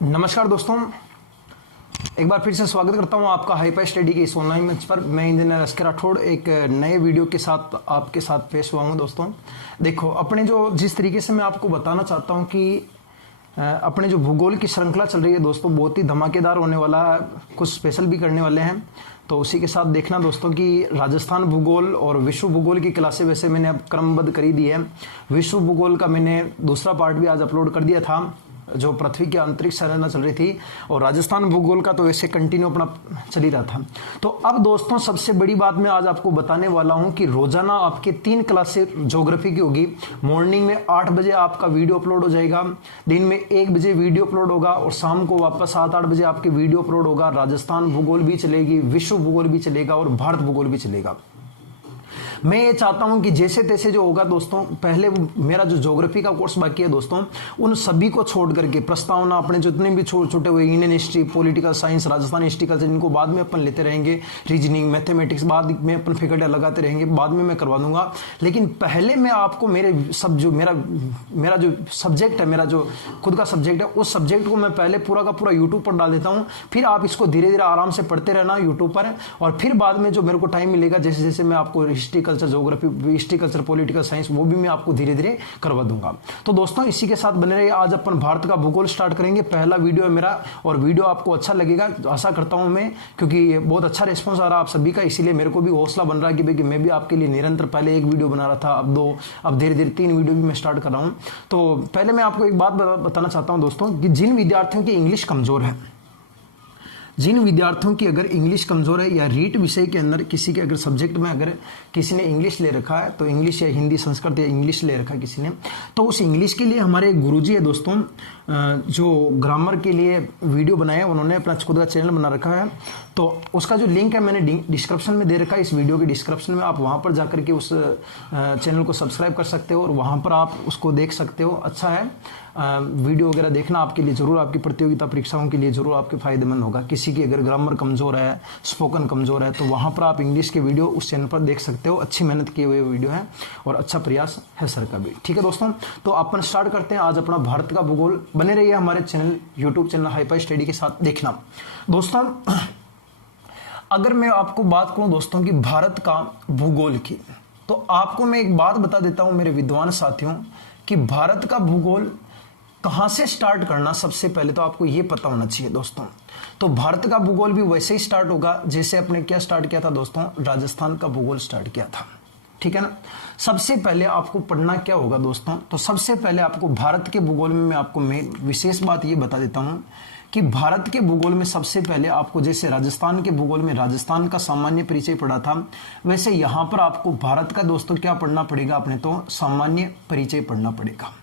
नमस्कार दोस्तों, एक बार फिर से स्वागत करता हूं आपका हाईपाई स्टडी के इस ऑनलाइन मंच पर। मैं इंजीनियर एस के राठौड़ एक नए वीडियो के साथ आपके साथ पेश हुआ हूं। दोस्तों देखो, अपने जो जिस तरीके से मैं आपको बताना चाहता हूं कि अपने जो भूगोल की श्रृंखला चल रही है दोस्तों, बहुत ही धमाकेदार होने वाला है। कुछ स्पेशल भी करने वाले हैं, तो उसी के साथ देखना दोस्तों कि राजस्थान भूगोल और विश्व भूगोल की क्लासें वैसे मैंने अब क्रमबद्ध करी दी है। विश्व भूगोल का मैंने दूसरा पार्ट भी आज अपलोड कर दिया था, जो पृथ्वी की अंतरिक्ष संरचना चल रही थी, और राजस्थान भूगोल का तो वैसे कंटिन्यू अपना चल ही रहा था। तो अब दोस्तों सबसे बड़ी बात मैं आज आपको बताने वाला हूं कि रोजाना आपके 3 क्लासें ज्योग्राफी की होगी। मॉर्निंग में 8 बजे आपका वीडियो अपलोड हो जाएगा, दिन में 1 बजे वीडियो अपलोड होगा, और शाम को वापस 7-8 बजे आपके वीडियो अपलोड होगा। राजस्थान भूगोल भी चलेगी, विश्व भूगोल भी चलेगा और भारत भूगोल भी चलेगा। मैं ये चाहता हूं कि जैसे तैसे जो होगा दोस्तों, पहले मेरा जो ज्योग्राफी का कोर्स बाकी है दोस्तों, उन सभी को छोड़ करके प्रस्तावना अपने जितने भी छोटे हुए Indian history, political science, Rajasthan historical, इनको बाद में अपन लेते रहेंगे। रीजनिंग, मैथमेटिक्स बाद में अपन फिगरिया लगाते रहेंगे, बाद में मैं करवा दूंगा। लेकिन पहले मैं आपको मेरा जो सब्जेक्ट है, मेरा जो खुद का सब्जेक्ट है, उस सब्जेक्ट को मैं पहले पूरा का पूरा यूट्यूब पर डाल देता हूँ। फिर आप इसको धीरे धीरे आराम से पढ़ते रहना यूट्यूब पर, और फिर बाद में जो मेरे को टाइम मिलेगा, जैसे जैसे मैं आपको history culture, geography, history culture, political science, वो भी मैं आपको धीरे धीरे करवा दूंगा। तो दोस्तों इसी के साथ बने रहिए। आज अपन भारत का भूगोल स्टार्ट करेंगे। पहला वीडियो है मेरा, और वीडियो आपको अच्छा लगेगा आशा करता हूं मैं, क्योंकि बहुत अच्छा रिस्पॉन्स आ रहा है आप सभी का। इसीलिए मेरे को भी हौसला बन रहा है कि भाई मैं भी आपके लिए निरंतर, पहले 1 वीडियो बना रहा था, अब 2, अब धीरे धीरे 3 वीडियो भी मैं स्टार्ट कर रहा हूं। तो पहले मैं आपको एक बात बताना चाहता हूं दोस्तों, कि जिन विद्यार्थियों की इंग्लिश कमजोर है, जिन विद्यार्थियों की अगर इंग्लिश कमजोर है, या रीट विषय के अंदर किसी के अगर सब्जेक्ट में अगर किसी ने इंग्लिश ले रखा है, तो इंग्लिश या हिंदी, संस्कृत या इंग्लिश ले रखा है किसी ने, तो उस इंग्लिश के लिए हमारे एक गुरुजी है दोस्तों, जो ग्रामर के लिए वीडियो बनाए, उन्होंने अपना खुद का चैनल बना रखा है। तो उसका जो लिंक है मैंने डिस्क्रिप्शन में दे रखा है, इस वीडियो के डिस्क्रिप्शन में। आप वहाँ पर जाकर के उस चैनल को सब्सक्राइब कर सकते हो, और वहाँ पर आप उसको देख सकते हो। अच्छा है, वीडियो वगैरह देखना आपके लिए जरूर, आपकी प्रतियोगिता परीक्षाओं के लिए जरूर आपके फायदेमंद होगा। किसी की अगर ग्रामर कमजोर है, स्पोकन कमजोर है, तो वहाँ पर आप इंग्लिश के वीडियो उस चैनल पर देख सकते हो। अच्छी मेहनत किए हुए वीडियो है, और अच्छा प्रयास है सर का भी। ठीक है दोस्तों, तो अपन स्टार्ट करते हैं आज अपना भारत का भूगोल। बने रहिए हमारे चैनल, यूट्यूब चैनल हाईपाई स्टडी के साथ। देखना दोस्तों, अगर मैं आपको बात करूं दोस्तों कि भारत का भूगोल की, तो आपको मैं एक बात बता देता हूं मेरे विद्वान साथियों, कि भारत का भूगोल कहां से स्टार्ट करना, सबसे पहले तो आपको यह पता होना चाहिए दोस्तों। तो भारत का भूगोल भी वैसे ही स्टार्ट होगा जैसे अपने क्या स्टार्ट किया था दोस्तों, राजस्थान का भूगोल स्टार्ट किया था। ठीक है ना। सबसे पहले आपको पढ़ना क्या होगा दोस्तों, तो सबसे पहले आपको भारत के भूगोल में मैं आपको विशेष बात ये बता देता हूं कि भारत के भूगोल में सबसे पहले आपको, जैसे राजस्थान के भूगोल में राजस्थान का सामान्य परिचय पढ़ा था, वैसे यहां पर आपको भारत का दोस्तों क्या पढ़ना पड़ेगा, अपने तो सामान्य परिचय पढ़ना पड़ेगा।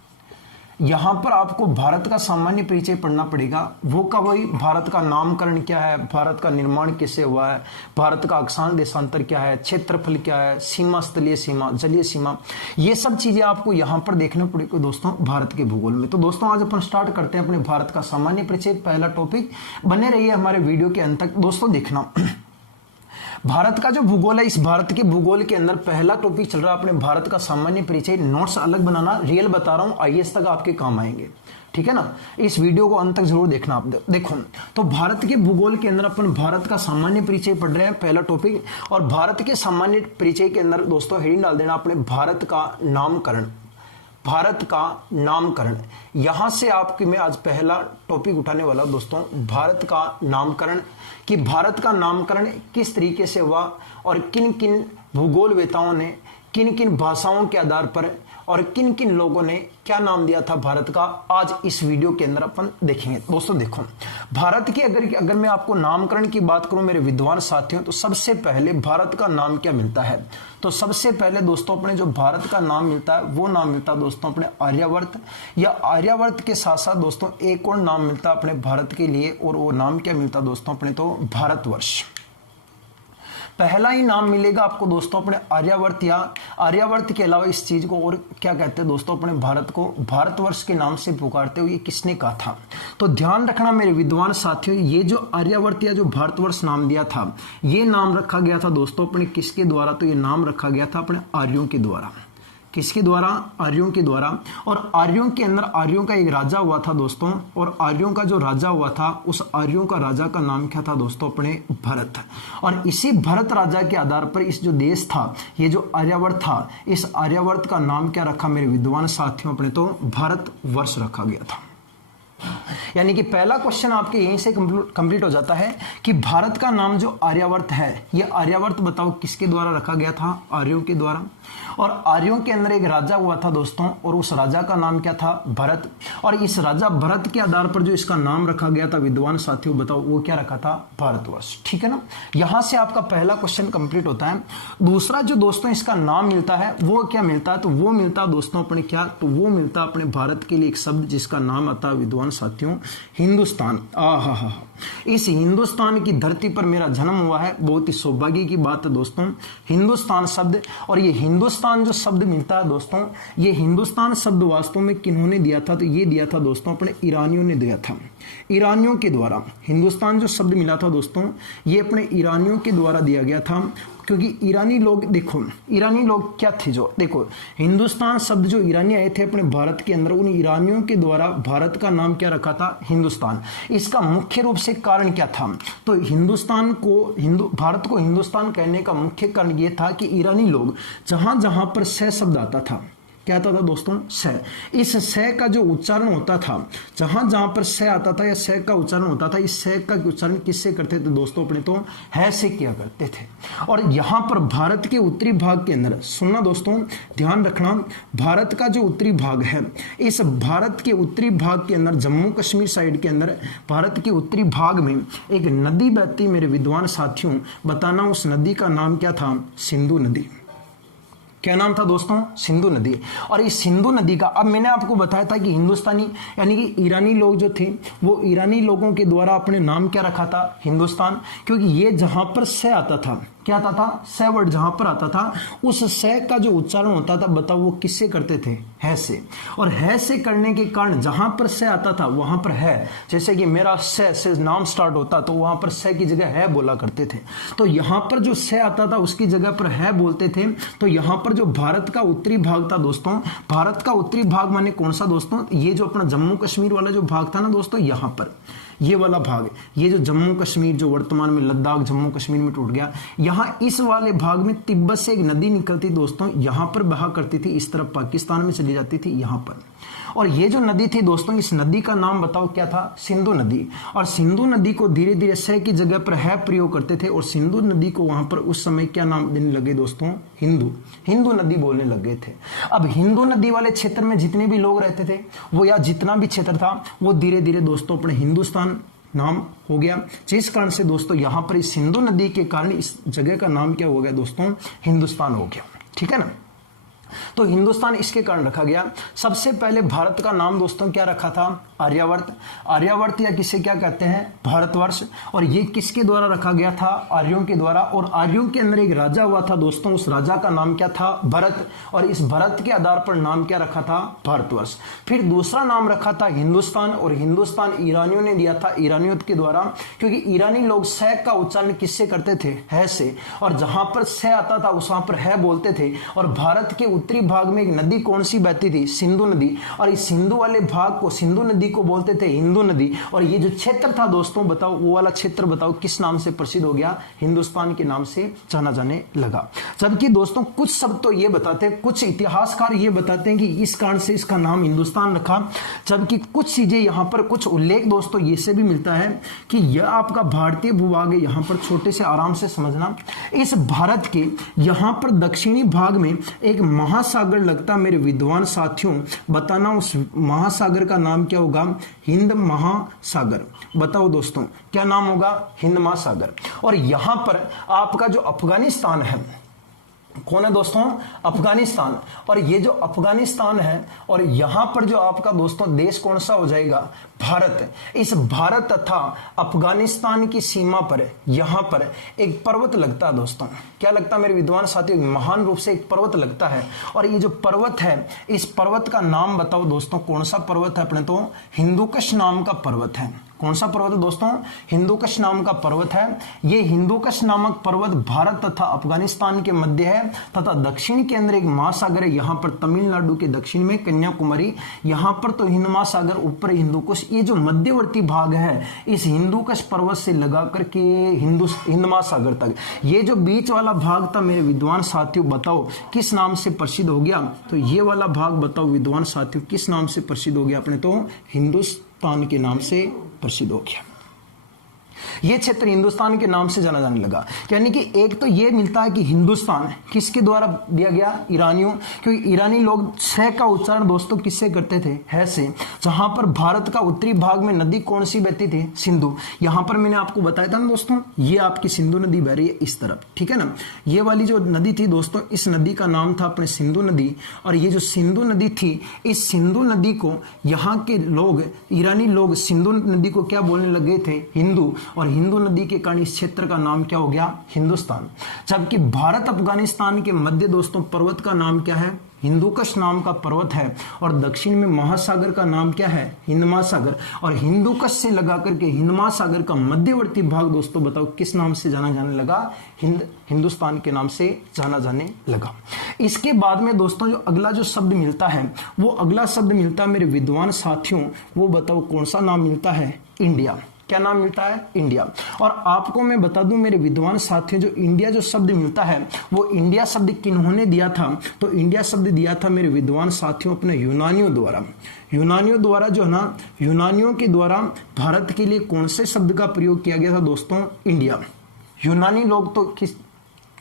यहां पर आपको भारत का सामान्य परिचय पढ़ना पड़ेगा। वो का वही, भारत का नामकरण क्या है, भारत का निर्माण कैसे हुआ है, भारत का अक्षांश देशांतर क्या है, क्षेत्रफल क्या है, सीमा, स्थलीय सीमा, जलीय सीमा, ये सब चीजें आपको यहां पर देखने पड़ेगी दोस्तों भारत के भूगोल में। तो दोस्तों आज अपन स्टार्ट करते हैं अपने भारत का सामान्य परिचय, पहला टॉपिक। बने रहिए हमारे वीडियो के अंत तक दोस्तों। देखना, भारत का जो भूगोल है, इस भारत के भूगोल के अंदर पहला टॉपिक चल रहा है अपने भारत का सामान्य परिचय। नोट्स अलग बनाना, रियल बता रहा हूं, आईएएस तक आपके काम आएंगे। ठीक है ना। इस वीडियो को अंत तक जरूर देखना आप। देखो, तो भारत के भूगोल के अंदर अपन भारत का सामान्य परिचय पढ़ रहे हैं, पहला टॉपिक। और भारत के सामान्य परिचय के अंदर दोस्तों हेडिंग डाल देना अपने भारत का नामकरण। भारत का नामकरण, यहां से आपकी मैं आज पहला टॉपिक उठाने वाला हूं दोस्तों, भारत का नामकरण। कि भारत का नामकरण किस तरीके से हुआ, और किन किन भूगोलवेताओं ने किन किन भाषाओं के आधार पर और किन किन लोगों ने क्या नाम दिया था भारत का, आज इस वीडियो के अंदर अपन देखेंगे दोस्तों। देखो, भारत की अगर मैं आपको नामकरण की बात करूं मेरे विद्वान साथियों, तो सबसे पहले भारत का नाम क्या मिलता है, तो सबसे पहले दोस्तों अपने जो भारत का नाम मिलता है, वो नाम मिलता है दोस्तों अपने आर्यावर्त। या आर्यावर्त के साथ साथ दोस्तों एक और नाम मिलता है अपने भारत के लिए, और वो नाम क्या मिलता है दोस्तों अपने तो भारतवर्ष। पहला ही नाम मिलेगा आपको दोस्तों अपने आर्यावर्त, या आर्यावर्त के अलावा इस चीज को और क्या कहते हैं दोस्तों, अपने भारत को भारतवर्ष के नाम से पुकारते हुए किसने कहा था। तो ध्यान रखना मेरे विद्वान साथियों, ये जो आर्यावर्त या जो भारतवर्ष नाम दिया था, ये नाम रखा गया था दोस्तों अपने किसके द्वारा, तो ये नाम रखा गया था अपने आर्यों के द्वारा। किसके द्वारा? आर्यों के द्वारा। और आर्यों के अंदर आर्यों का एक राजा हुआ था दोस्तों, और आर्यों का जो राजा हुआ था उस आर्यों का राजा का नाम क्या था दोस्तों? अपने भरत। और इसी भरत राजा के आधार पर इस जो देश था, ये जो आर्यावर्त था, इस आर्यावर्त का नाम क्या रखा मेरे विद्वान साथियों? अपने तो भारत वर्ष रखा गया था। यानी कि पहला क्वेश्चन आपके यहीं से कंप्लीट हो जाता है कि भारत का नाम जो आर्यावर्त है, ये आर्यावर्त बताओ किसके द्वारा रखा गया था? आर्यों के द्वारा। और आर्यों के अंदर एक राजा हुआ था दोस्तों, और उस राजा का नाम क्या था? भरत। और इस राजा भरत के आधार पर जो इसका नाम रखा गया था विद्वान साथियों बताओ वो क्या रखा था? भारतवर्ष। ठीक है ना, यहां से आपका पहला क्वेश्चन कंप्लीट होता है। दूसरा जो दोस्तों इसका नाम मिलता है वो क्या मिलता है? तो वो मिलता है दोस्तों अपने क्या? तो वो मिलता है अपने भारत के लिए एक शब्द जिसका नाम आता है विद्वान साथियों हिंदुस्तान। आहा, इस हिंदुस्तान की धरती पर मेरा जन्म हुआ है, बहुत ही सौभाग्य की बात है दोस्तों। हिंदुस्तान शब्द, और ये हिंदुस्तान जो शब्द मिलता है दोस्तों, ये हिंदुस्तान शब्द वास्तव में किन्होंने दिया था? तो ये दिया था दोस्तों अपने ईरानियों ने दिया था, ईरानियों के द्वारा। हिंदुस्तान जो शब्द मिला था दोस्तों, ये अपने ईरानियों के द्वारा दिया गया था, क्योंकि ईरानी लोग, देखो ईरानी लोग क्या थे, जो देखो हिंदुस्तान शब्द जो ईरानी आए थे अपने भारत के अंदर, उन ईरानियों के द्वारा भारत का नाम क्या रखा था? हिंदुस्तान। इसका मुख्य रूप से कारण क्या था? तो हिंदुस्तान को, भारत को हिंदुस्तान कहने का मुख्य कारण यह था कि ईरानी लोग जहां जहां पर स शब्द आता था, क्या आता था दोस्तों? स। इस स का जो उच्चारण होता था, जहां जहां पर स आता था या स का उच्चारण होता था, इस स का उच्चारण किससे करते थे दोस्तों? अपने तो है से किया करते थे। और यहां पर भारत के उत्तरी भाग के अंदर, सुनना दोस्तों, ध्यान रखना, भारत का जो उत्तरी भाग है, इस भारत के उत्तरी भाग के अंदर, जम्मू कश्मीर साइड के अंदर, भारत के उत्तरी भाग में एक नदी बहती मेरे विद्वान साथियों, बताना उस नदी का नाम क्या था? सिंधु नदी। क्या नाम था दोस्तों? सिंधु नदी। और इस सिंधु नदी का, अब मैंने आपको बताया था कि हिंदुस्तानी यानी कि ईरानी लोग जो थे, वो ईरानी लोगों के द्वारा अपने नाम क्या रखा था? हिंदुस्तान। क्योंकि ये जहां पर स आता था, क्या आता था? स वर्ड जहां पर आता था, उस स का जो उच्चारण होता था बताओ वो किससे करते थे? है से। और है से करने के कारण जहां पर स आता था वहां पर है, जैसे कि मेरा स से नाम स्टार्ट होता तो वहां पर स की जगह है बोला करते थे। तो यहां पर जो स आता था उसकी जगह पर है बोलते थे। तो यहां पर जो भारत का उत्तरी भाग था दोस्तों, भारत का उत्तरी भाग माने कौन सा दोस्तों? ये जो अपना जम्मू कश्मीर वाला जो भाग था ना दोस्तों, यहां पर ये वाला भाग, ये जो जम्मू कश्मीर जो वर्तमान में लद्दाख जम्मू कश्मीर में टूट गया, यहां इस वाले भाग में तिब्बत से एक नदी निकलती दोस्तों, यहां पर बहा करती थी, इस तरफ पाकिस्तान में चली जाती थी यहां पर। और ये जो नदी थी दोस्तों, इस नदी का नाम बताओ क्या था? सिंधु नदी। और सिंधु नदी को धीरे धीरे स की जगह पर है प्रयोग करते थे, और सिंधु नदी को वहां पर उस समय क्या नाम देने लगे दोस्तों? हिंदू नदी बोलने लगे थे। अब हिंदू नदी वाले क्षेत्र में जितने भी लोग रहते थे वो, या जितना भी क्षेत्र था वो, धीरे धीरे दोस्तों अपने हिंदुस्तान नाम हो गया, जिस कारण से दोस्तों यहां पर इस सिंधु नदी के कारण इस जगह का नाम क्या हो गया दोस्तों? हिंदुस्तान हो गया। ठीक है ना, तो हिंदुस्तान इसके कारण रखा गया। सबसे पहले भारत का नाम दोस्तों क्या रखा था? आर्यावर्त। आर्यावर्त या किसे क्या कहते हैं? भारतवर्ष। और ये किसके द्वारा रखा गया था? आर्यों के द्वारा। और आर्यों के अंदर एक राजा हुआ था दोस्तों, उस राजा का नाम क्या था? भरत। और इस भरत के आधार पर नाम क्या रखा था? भारतवर्ष। फिर दूसरा नाम रखा था हिंदुस्तान, और हिंदुस्तान ईरानियों ने दिया था, ईरानियों के द्वारा, क्योंकि ईरानी लोग स का उच्चारण किससे करते थे? है से। और जहां पर स आता था वहां पर है बोलते थे। और भारत के उत्तरी भाग में एक नदी कौन सी बहती थी? सिंधु नदी। और इस सिंधु वाले भाग को, सिंधु नदी को बोलते थे हिंदू नदी। और ये जो क्षेत्र था दोस्तों, बताओ वो वाला क्षेत्र बताओ किस नाम से प्रसिद्ध हो गया? हिंदुस्तान के नाम से जाना जाने लगा। जबकि दोस्तों कुछ शब्द तो ये बताते हैं, कुछ इतिहासकार ये बताते हैं कि इस कारण से इसका नाम हिंदुस्तान रखा, जबकि कुछ चीजें यहां पर, कुछ उल्लेख दोस्तों ये से भी मिलता है कि यह आपका भारतीय भूभाग है। यहां पर छोटे से आराम से समझना, इस भारत के यहां पर दक्षिणी भाग में एक महासागर लगता मेरे विद्वान साथियों, बताना उस महासागर का नाम क्या होगा? हिंद महासागर। बताओ दोस्तों क्या नाम होगा? हिंद महासागर। और यहां पर आपका जो अफगानिस्तान है, कौन है दोस्तों? अफगानिस्तान। और ये जो अफगानिस्तान है, और यहां पर जो आपका दोस्तों देश कौन सा हो जाएगा? भारत, इस भारत तथा अफगानिस्तान की सीमा पर यहां पर एक पर्वत लगता है दोस्तों। क्या लगता है मेरे विद्वान साथियों? महान रूप से एक पर्वत लगता है। और ये जो पर्वत है, इस पर्वत का नाम बताओ दोस्तों, कौन सा पर्वत है? अपने तो हिंदुकुश नाम का पर्वत है। कौन सा पर्वत है दोस्तों? हिंदुकुश नाम का पर्वत है। ये हिंदुकुश नामक पर्वत भारत तथा अफगानिस्तान के मध्य है तथा दक्षिण के अंदर एक महासागर है। यहाँ पर तमिलनाडु के दक्षिण में कन्याकुमारी, यहाँ पर तो हिंद महासागर, ऊपर हिंदुकुश। ये जो मध्यवर्ती भाग है इस हिंदुकुश पर्वत से लगा करके हिंद महासागर तक, ये जो बीच वाला भाग था मेरे विद्वान साथियों, बताओ किस नाम से प्रसिद्ध हो गया? तो ये वाला भाग बताओ विद्वान साथियों किस नाम से प्रसिद्ध हो गया? अपने तो हिंदुस्तान के नाम से प्रसिद्ध हो गया। यह क्षेत्र हिंदुस्तान के नाम से जाना जाने लगा। यानी कि एक तो यह मिलता है कि हिंदुस्तान किसके द्वारा दिया गया? ईरानियों, क्योंकि ईरानी लोग छ का उच्चारण दोस्तों किससे करते थे? है से। जहां पर भारत का उत्तरी भाग में नदी कौन सी बहती थी? सिंधु। यहां पर मैंने आपको बताया था ना दोस्तों, ये आपकी सिंधु नदी बह रही है इस तरफ, ठीक है ना। ये वाली जो नदी थी दोस्तों, इस नदी का नाम था अपने सिंधु नदी। और ये जो सिंधु नदी थी, इस सिंधु नदी को यहाँ के लोग, ईरानी लोग सिंधु नदी को क्या बोलने लगे थे? हिंदू। और हिंदू नदी के कारण इस क्षेत्र का नाम क्या हो गया? हिंदुस्तान। जबकि भारत अफगानिस्तान के मध्य दोस्तों पर्वत का नाम क्या है? हिंदुकुश नाम का पर्वत है। और दक्षिण में महासागर का नाम क्या है? हिंद महासागर। और हिंदुकुश से लगा करके हिंद महासागर का मध्यवर्ती भाग दोस्तों बताओ किस नाम से जाना जाने लगा? हिंदुस्तान के नाम से जाना जाने लगा। इसके बाद में दोस्तों जो अगला जो शब्द मिलता है, वो अगला शब्द मिलता है मेरे विद्वान साथियों, वो बताओ कौन सा नाम मिलता है? इंडिया। क्या नाम मिलता है? इंडिया। और आपको मैं बता दूं मेरे विद्वान साथियों, जो इंडिया जो शब्द मिलता है वो इंडिया शब्द किन्होंने दिया था? तो इंडिया शब्द दिया था मेरे विद्वान साथियों अपने यूनानियों द्वारा। यूनानियों द्वारा जो है ना, यूनानियों के द्वारा भारत के लिए कौन से शब्द का प्रयोग किया गया था दोस्तों? इंडिया। यूनानी लोग तो किस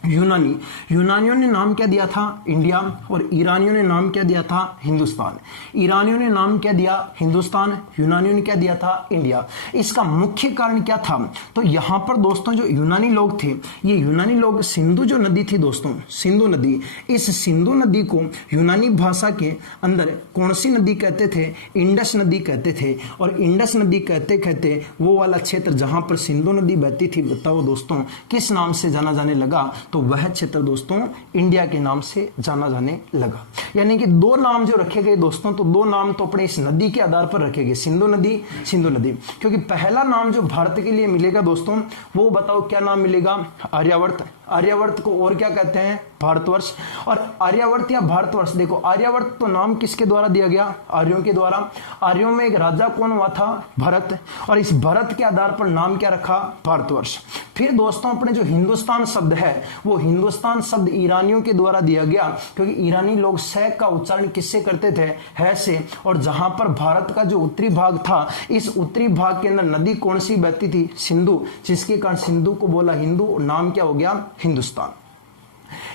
यूनानियों ने नाम क्या दिया था? इंडिया। और ईरानियों ने नाम क्या दिया था? हिंदुस्तान। ईरानियों ने नाम क्या दिया? हिंदुस्तान। यूनानियों ने क्या दिया था? इंडिया। इसका मुख्य कारण क्या था? तो यहां पर दोस्तों जो यूनानी लोग थे, ये यूनानी लोग सिंधु जो नदी थी दोस्तों, सिंधु नदी, इस सिंधु नदी को यूनानी भाषा के अंदर कौन सी नदी कहते थे? इंडस नदी कहते थे। और इंडस नदी कहते कहते वो वाला क्षेत्र जहां पर सिंधु नदी बहती थी, बताओ दोस्तों किस नाम से जाना जाने लगा? तो वह क्षेत्र दोस्तों इंडिया के नाम से जाना जाने लगा। यानी कि दो नाम जो रखे गए दोस्तों, तो दो नाम तो अपने इस नदी के आधार पर रखे गए, सिंधु नदी, सिंधु नदी। क्योंकि पहला नाम जो भारत के लिए मिलेगा दोस्तों, वो बताओ क्या नाम मिलेगा? आर्यावर्त। आर्यावर्त को और क्या कहते हैं? भारतवर्ष। और आर्यावर्त या भारतवर्ष, देखो आर्यावर्त तो नाम किसके द्वारा दिया गया? आर्यों के द्वारा। आर्यों में एक राजा कौन हुआ था? भरत। और इस भरत के आधार पर नाम क्या रखा? भारतवर्ष। फिर दोस्तों अपने जो हिंदुस्तान शब्द है, वो हिंदुस्तान शब्द ईरानियों के द्वारा दिया गया, क्योंकि ईरानी लोग स का उच्चारण किससे करते थे? है से। और जहां पर भारत का जो उत्तरी भाग था, इस उत्तरी भाग के अंदर नदी कौन सी बहती थी? सिंधु। जिसके कारण सिंधु को बोला हिंदू, नाम क्या हो गया? हिंदुस्तान।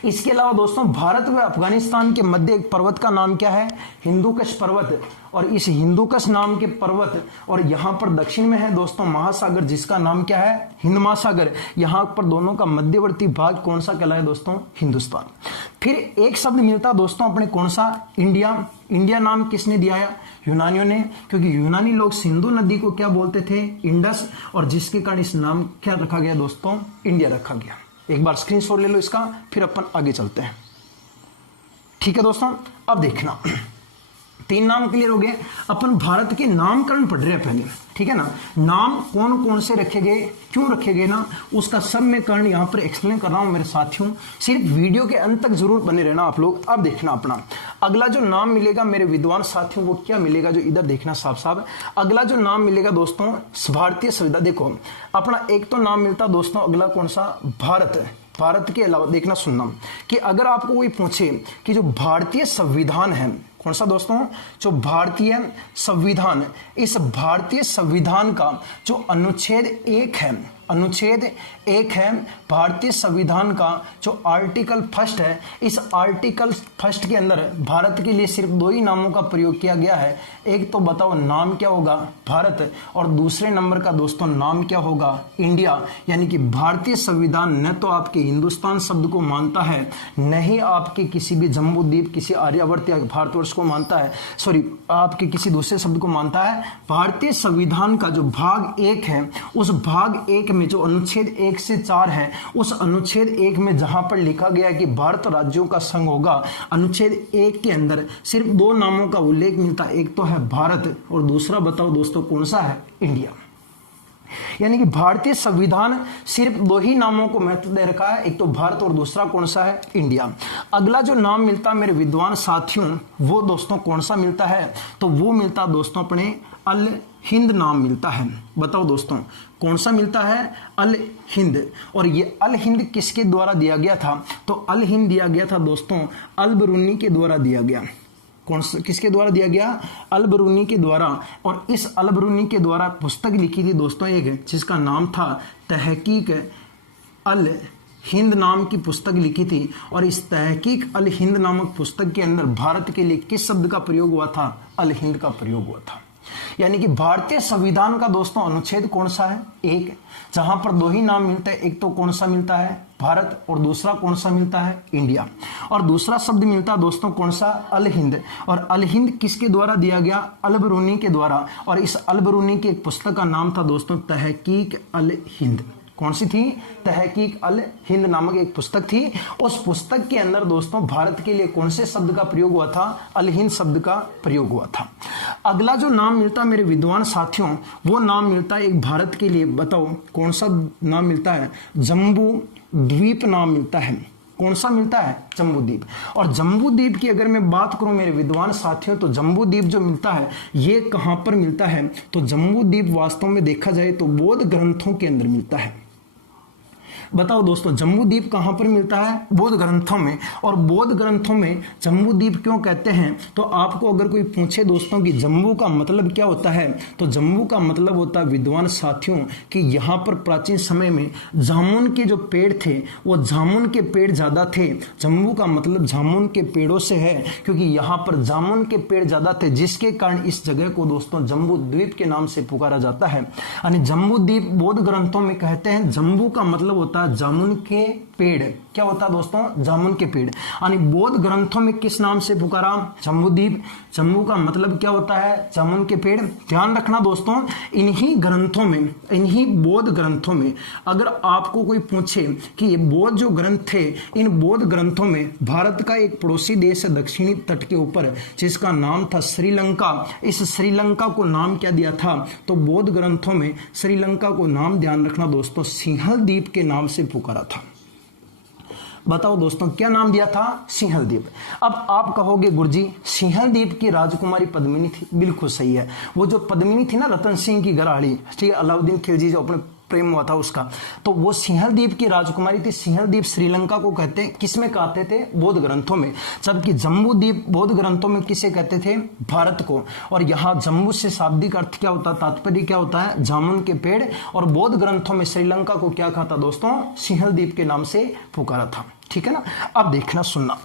इसके अलावा दोस्तों भारत व अफगानिस्तान के मध्य एक पर्वत का नाम क्या है? हिंदुकुश पर्वत। और इस हिंदुकुश नाम के पर्वत, और यहां पर दक्षिण में है दोस्तों महासागर, जिसका नाम क्या है? हिंद महासागर। यहां पर दोनों का मध्यवर्ती भाग कौन सा कहलाए दोस्तों? हिंदुस्तान। फिर एक शब्द मिलता दोस्तों अपने कौन सा? इंडिया। इंडिया नाम किसने दिया है? यूनानियों ने। क्योंकि यूनानी लोग सिंधु नदी को क्या बोलते थे? इंडस। और जिसके कारण इस नाम क्या रखा गया दोस्तों? इंडिया रखा गया। एक बार स्क्रीनशॉट ले लो इसका, फिर अपन आगे चलते हैं। ठीक है दोस्तों, अब देखना, तीन नाम क्लियर हो गए। अपन भारत के नामकरण पढ़ रहे हैं पहले, ठीक है ना। नाम कौन कौन से रखे गए, क्यों रखे गए ना, उसका सब मैं कारण यहां पर एक्सप्लेन कर रहा हूं मेरे साथियों। सिर्फ वीडियो के अंत तक जरूर बने रहना आप लोग। अब देखना अपना अगला जो नाम मिलेगा मेरे विद्वान साथियों, वो क्या मिलेगा? जो इधर देखना साफ साफ, अगला जो नाम मिलेगा दोस्तों भारतीय संविधान। देखो अपना एक तो नाम मिलता दोस्तों, अगला कौन सा? भारत। भारत के अलावा देखना सुनना कि अगर आपको कोई पूछे कि जो भारतीय संविधान है, कौन सा दोस्तों? जो भारतीय संविधान, इस भारतीय संविधान का जो अनुच्छेद 1 है, अनुच्छेद 1 है भारतीय संविधान का जो आर्टिकल फर्स्ट है, इस आर्टिकल फर्स्ट के अंदर भारत के लिए सिर्फ 2 ही नामों का प्रयोग किया गया है। एक तो बताओ नाम क्या होगा, भारत, और दूसरे नंबर का दोस्तों नाम क्या होगा, इंडिया। यानी कि भारतीय संविधान न तो आपके हिंदुस्तान शब्द को मानता है, न ही आपके किसी भी जम्बू द्वीप, किसी आर्यावर्त या भारतवर्ष को मानता है, सॉरी आपके किसी दूसरे शब्द को मानता है। भारतीय संविधान का जो भाग 1 है, उस भाग 1 में जो अनुच्छेद 1 से 4 है, उस अनुच्छेद 1 में जहां पर लिखा गया है कि भारत राज्यों का संघ होगा, अनुच्छेद 1 के अंदर सिर्फ 2 नामों का उल्लेख मिलता है, एक तो है भारत और दूसरा बताओ दोस्तों कौन सा है, इंडिया। यानी कि भारतीय संविधान सिर्फ 2 ही नामों को महत्व दे रखा है, एक तो भारत और दूसरा कौन सा है, इंडिया। अगला जो नाम मिलता है मेरे विद्वान साथियों, वो दोस्तों कौन सा मिलता है, तो वो मिलता है दोस्तों अपने अल हिंद नाम मिलता है। बताओ दोस्तों कौन सा मिलता है, अल हिंद। और ये अल हिंद किसके द्वारा दिया गया था, तो अल हिंद दिया गया था दोस्तों अल बरूनी के द्वारा दिया गया। कौन सा, किसके द्वारा दिया गया, अल बरूनी के द्वारा। और इस अल बरूनी के द्वारा पुस्तक लिखी थी दोस्तों एक, जिसका नाम था तहकीक अल हिंद नाम की पुस्तक लिखी थी। और इस तहकीक अल हिंद नामक पुस्तक के अंदर भारत के लिए किस शब्द का प्रयोग हुआ था, अल हिंद का प्रयोग हुआ था। यानी कि भारतीय संविधान का दोस्तों अनुच्छेद कौन सा है, 1, जहां पर 2 ही नाम मिलते हैं, एक तो कौन सा मिलता है, भारत, और दूसरा कौन सा मिलता है, इंडिया। और दूसरा शब्द मिलता है दोस्तों कौन सा, अल हिंद। और अल हिंद किसके द्वारा दिया गया, अल बरूनी के द्वारा। और इस अल बरूनी की एक पुस्तक का नाम था दोस्तों तहकीक अल हिंद। कौन सी थी, तहकीक अल हिंद नामक एक पुस्तक थी। उस पुस्तक के अंदर दोस्तों भारत के लिए कौन से शब्द का प्रयोग हुआ था, अल हिंद शब्द का प्रयोग हुआ था। अगला जो नाम मिलता है मेरे विद्वान साथियों, वो नाम मिलता है एक भारत के लिए, बताओ कौन सा नाम मिलता है, जम्बू द्वीप नाम मिलता है। कौन सा मिलता है, जम्बू द्वीप। और जम्बू द्वीप की अगर मैं बात करूं मेरे विद्वान साथियों, तो जम्बू द्वीप जो मिलता है ये कहां पर मिलता है, तो जम्बू द्वीप वास्तव में देखा जाए तो बौद्ध ग्रंथों के अंदर मिलता है। बताओ दोस्तों जम्बू द्वीप कहां पर मिलता है, बौद्ध ग्रंथों में। और बौद्ध ग्रंथों में जम्बू द्वीप क्यों कहते हैं, तो आपको अगर कोई पूछे दोस्तों कि जम्बू का मतलब क्या होता है, तो जम्बू का मतलब होता है विद्वान साथियों कि यहाँ पर प्राचीन समय में जामुन के जो पेड़ थे वो जामुन के पेड़ ज्यादा थे। जम्बू का मतलब जामुन के पेड़ों से है, क्योंकि यहाँ पर जामुन के पेड़ ज्यादा थे, जिसके कारण इस जगह को दोस्तों जम्बू द्वीप के नाम से पुकारा जाता है। यानी जम्बू द्वीप बौद्ध ग्रंथों में कहते हैं, जम्बू का मतलब होता जामुन के पेड़। क्या होता है दोस्तों, जामुन के पेड़। यानी बौद्ध ग्रंथों में किस नाम से पुकारा, जम्बू द्वीप। जम्बू का मतलब क्या होता है, जामुन के पेड़। ध्यान रखना दोस्तों, इन्हीं ग्रंथों में, इन्हीं बौद्ध ग्रंथों में अगर आपको कोई पूछे कि ये बौद्ध जो ग्रंथ थे, इन बौद्ध ग्रंथों में भारत का एक पड़ोसी देश है दक्षिणी तट के ऊपर, जिसका नाम था श्रीलंका। इस श्रीलंका को नाम क्या दिया था, तो बौद्ध ग्रंथों में श्रीलंका को नाम, ध्यान रखना दोस्तों, सिंहल द्वीप के नाम से पुकारा था। बताओ दोस्तों क्या नाम दिया था, सिंहल द्वीप। अब आप कहोगे गुरुजी सिंहल द्वीप की राजकुमारी पद्मिनी थी, बिल्कुल सही है। वो जो पद्मिनी थी ना रतन सिंह की घराड़ी, ठीक है, अलाउद्दीन खिलजी जो अपने प्रेम हुआ था उसका, तो वो सिंहल द्वीप की राजकुमारी थी। सिंहल द्वीप श्रीलंका को कहते हैं, किसमें कहते थे, बौद्ध ग्रंथों में। जबकि जम्बू द्वीप बौद्ध ग्रंथों में किसे कहते थे, भारत को। और यहाँ जम्बू से शाब्दिक अर्थ क्या होता है, तात्पर्य क्या होता है, जामुन के पेड़। और बौद्ध ग्रंथों में श्रीलंका को क्या कहा था दोस्तों, सिंहल द्वीप के नाम से पुकारा था। ठीक है ना। अब देखना सुनना,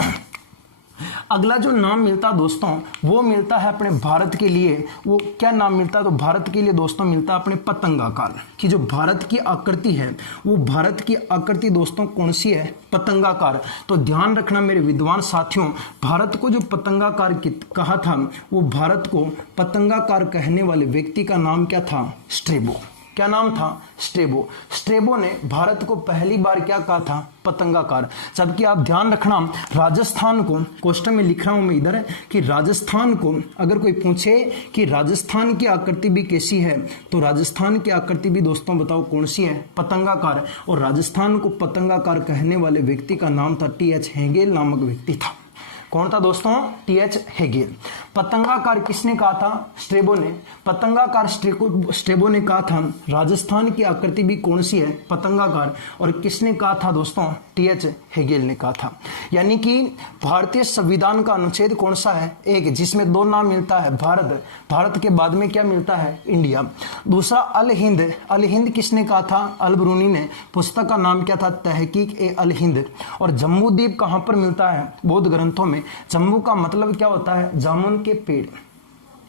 अगला जो नाम मिलता दोस्तों वो मिलता है अपने भारत के लिए। वो क्या नाम मिलता है, तो भारत के लिए दोस्तों मिलता है अपने पतंगाकार की। जो भारत की आकृति है, वो भारत की आकृति दोस्तों कौन सी है, पतंगाकार। तो ध्यान रखना मेरे विद्वान साथियों, भारत को जो पतंगाकार कहा था, वो भारत को पतंगाकार कहने वाले व्यक्ति का नाम क्या था, स्ट्रेबो। क्या नाम था, स्ट्रेबो। स्ट्रेबो ने भारत को पहली बार क्या कहा था, पतंगाकार। जबकि आप ध्यान रखना, राजस्थान को, क्वेश्चन में लिख रहा हूं मैं इधर कि राजस्थान को अगर कोई पूछे कि राजस्थान की आकृति भी कैसी है, तो राजस्थान की आकृति भी दोस्तों बताओ कौन सी है, पतंगाकार। और राजस्थान को पतंगाकार कहने वाले व्यक्ति का नाम था T.H. हेगेल नामक व्यक्ति था। कौन था दोस्तों? TH Hegel. पतंगाकार किसने कहा था? स्ट्रेबो ने। पतंगाकार स्ट्रेबो ने कहा था। राजस्थान की आकृति भी कौन सी है? पतंगाकार। और किसने कहा था दोस्तों? टीएच हेगेल ने कहा था। यानी कि भारतीय संविधान का अनुच्छेद कौन सा है? एक, जिसमें दो नाम मिलता है, भारत। भारत के बाद में क्या मिलता है? इंडिया। दूसरा अल हिंद। अल हिंद किसने कहा था? अल ब्रूनी ने। पुस्तक का नाम क्या था? तहकीक ए अल हिंद। और जम्बू द्वीप कहां पर मिलता है? बौद्ध ग्रंथों में। जम्बू का मतलब क्या होता है? जामुन के पेड़।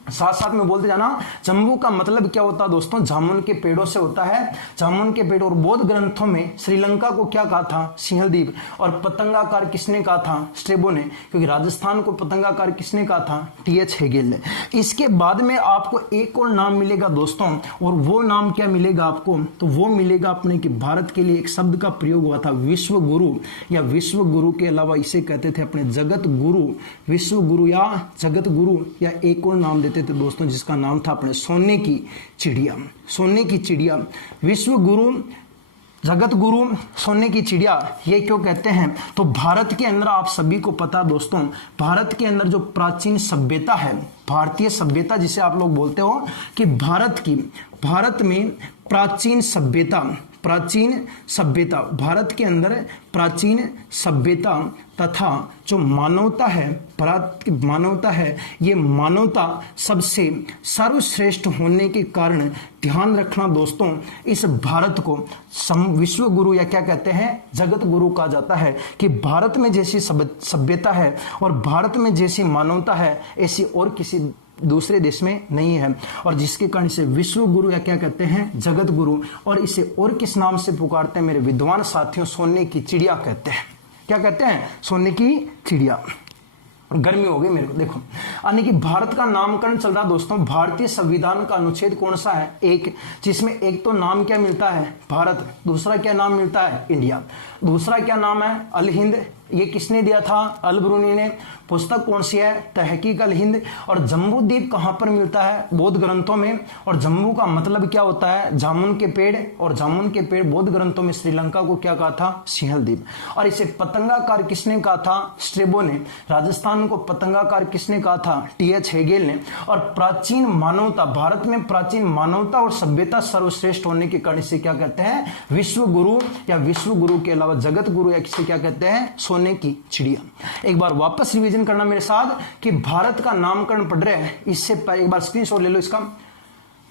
साथ साथ में बोलते जाना, जम्बू का मतलब क्या होता है दोस्तों? जामुन के पेड़ों से होता है, जामुन के पेड़। और बौद्ध ग्रंथों में श्रीलंका को क्या कहा था? सिंहल द्वीप। और पतंगाकार किसने कहा था? स्ट्रेबो ने। क्योंकि राजस्थान को पतंगाकार किसने कहा था? टीएच हेगेल ने। इसके बाद में आपको एक और नाम मिलेगा दोस्तों, और वो नाम क्या मिलेगा आपको? तो वो मिलेगा अपने कि भारत के लिए एक शब्द का प्रयोग हुआ था, विश्व गुरु, या विश्व गुरु के अलावा इसे कहते थे अपने जगत गुरु, विश्व गुरु या जगत गुरु, या एक और नाम थे दोस्तों जिसका नाम था अपने सोने की चिड़िया। सोने की चिड़िया, विश्व गुरु, जगत गुरु, सोने की चिड़िया, ये क्यों कहते हैं? तो भारत के अंदर आप सभी को पता दोस्तों, भारत के अंदर जो प्राचीन सभ्यता है, भारतीय सभ्यता जिसे आप लोग बोलते हो कि भारत में प्राचीन सभ्यता, भारत के अंदर प्राचीन सभ्यता तथा जो मानवता है, भारत की मानवता है, ये मानवता सबसे सर्वश्रेष्ठ होने के कारण ध्यान रखना दोस्तों, इस भारत को विश्व गुरु या क्या कहते हैं? जगत गुरु कहा जाता है। कि भारत में जैसी सभ्यता है और भारत में जैसी मानवता है, ऐसी और किसी दूसरे देश में नहीं है। और जिसके कारण इसे विश्व गुरु या क्या कहते हैं? जगत गुरु। और इसे और किस नाम से पुकारते हैं मेरे विद्वान साथियों? सोने की चिड़िया कहते हैं। क्या कहते हैं? सोने की चिड़िया। गर्मी हो गई मेरे को, देखो। यानी कि भारत का नामकरण चल रहा दोस्तों। भारतीय संविधान का अनुच्छेद कौन सा है? एक, जिसमें एक तो नाम क्या मिलता है? भारत। दूसरा क्या नाम मिलता है? इंडिया। दूसरा क्या नाम है? अल हिंद। ये किसने दिया था? अल ब्रूनी ने। पुस्तक कौन सी है? तहकीक अल हिंद। और जम्बू द्वीप कहां पर मिलता है? बौद्ध ग्रंथों में। और जम्बू का मतलब क्या होता है? जामुन के पेड़। और जामुन के पेड़ बौद्ध ग्रंथों में श्रीलंका को क्या कहा था? सिंहल द्वीप। और इसे पतंगाकार किसने कहा था? स्ट्रेबो ने। राजस्थान को पतंगाकार किसने कहा था? टीएच हेगेल ने। और प्राचीन मानवता, भारत में प्राचीन मानवता और सभ्यता सर्वश्रेष्ठ होने के कारण इसे क्या कहते हैं? विश्व गुरु, या विश्व गुरु के अलावा जगत गुरु, या किसे क्या कहते हैं? सोने की चिड़िया। एक बार वापस रिवीजन करना मेरे साथ कि भारत का नामकरण पढ़ रहे हैं, इससे पहले एक बार स्क्रीनशॉट ले लो इसका।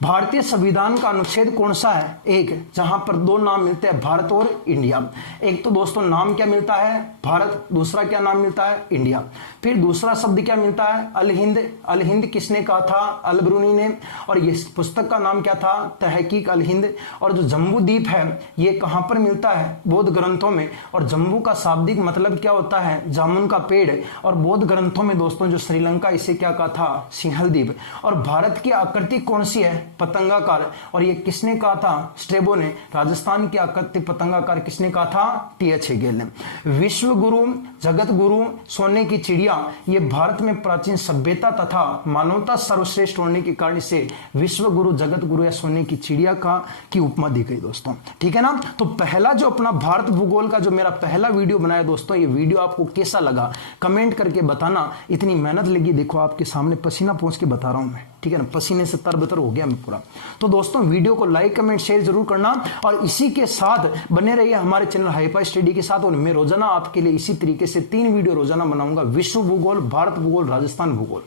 भारतीय संविधान का अनुच्छेद कौन सा है? एक, जहां पर दो नाम मिलते हैं, भारत और इंडिया। एक तो दोस्तों नाम क्या मिलता है? भारत। दूसरा क्या नाम मिलता है? इंडिया। फिर दूसरा शब्द क्या मिलता है? अल हिंद। अल हिंद किसने कहा था? अल ब्रूनी ने। और ये पुस्तक का नाम क्या था? तहकीक अल हिंद। और जो जम्बू द्वीप है, ये कहां पर मिलता है? बौद्ध ग्रंथों में। और जम्बू का शाब्दिक मतलब क्या होता है? जामुन का पेड़। और बौद्ध ग्रंथों में दोस्तों जो श्रीलंका, इसे क्या कहा था? सिंहल द्वीप। और भारत की आकृति कौन सी है? पतंगाकार। और ये किसने कहा था? स्ट्रेबो ने। राजस्थान की आकृति पतंगाकार किसने कहा था? टीएच हेगेल ने। विश्व गुरु, जगत गुरु, सोने की चिड़िया, ये भारत में प्राचीन सभ्यता तथा मानवता सर्वश्रेष्ठ होने के कारण इसे विश्व गुरु, जगत गुरु या सोने की चिड़िया की उपमा दी गई दोस्तों। ठीक है ना? तो पहला जो अपना भारत भूगोल का जो मेरा पहला वीडियो बनाया दोस्तों, ये वीडियो आपको कैसा लगा कमेंट करके बताना। इतनी मेहनत लगी, देखो आपके सामने पसीना पोंछ के बता रहा हूं मैं। ठीक है ना? पसीने से तरबतर हो गया मैं पूरा। तो दोस्तों वीडियो को लाइक कमेंट शेयर जरूर करना, और इसी के साथ बने रहिए हमारे चैनल हाईपाई स्टडी के साथ। और मैं रोजाना आपके लिए इसी तरीके से 3 वीडियो रोजाना बनाऊंगा। विश्व भूगोल, भारत भूगोल, राजस्थान भूगोल,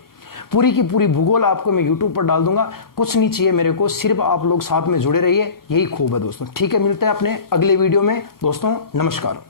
पूरी की पूरी भूगोल आपको मैं यूट्यूब पर डाल दूंगा। कुछ नहीं चाहिए मेरे को, सिर्फ आप लोग साथ में जुड़े रहिए, यही खूब है दोस्तों। ठीक है, मिलते हैं अपने अगले वीडियो में दोस्तों। नमस्कार।